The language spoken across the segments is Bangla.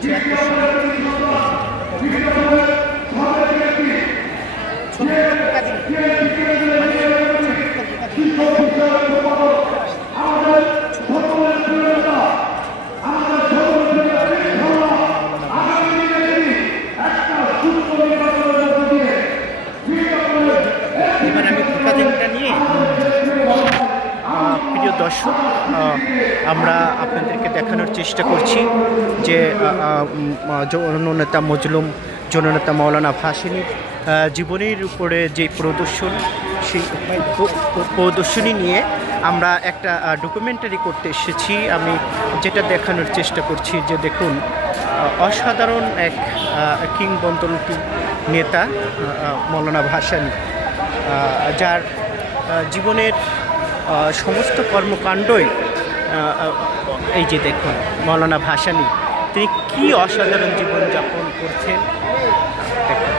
হচ্ছে একটা এবার আমি ফুকাজিংটা নিয়ে প্রিয় দর্শক আমরা আপনাদেরকে দেখানোর চেষ্টা করছি যে জননেতা মজলুম জননেতা মাওলানা ভাসানীর জীবনের উপরে যে প্রদর্শন সেই প্রদর্শনী নিয়ে আমরা একটা ডকুমেন্টারি করতে এসেছি। আমি যেটা দেখানোর চেষ্টা করছি যে দেখুন অসাধারণ এক কিংবদন্তি নেতা মাওলানা ভাসানী, যার জীবনের সমস্ত কর্মকাণ্ডই এই যে দেখুন মাওলানা ভাসানী তিনি কি অসাধারণ জীবনযাপন করছেন দেখুন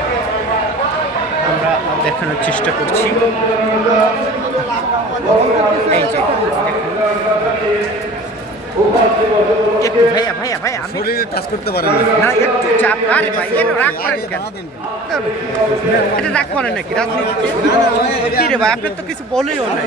আমরা দেখানোর চেষ্টা করছি। এই যে একটু ভাইয়া ভাইয়া ভাইয়া আমি টাচ করতে পারেন না একটু চাপ। আরে ভাই এটা রাগ করেন কেন? এটা রাগ করেন নাকি রাজনীতিতে? কি রে ভাই আপনার তো কিছু বলেও নাই।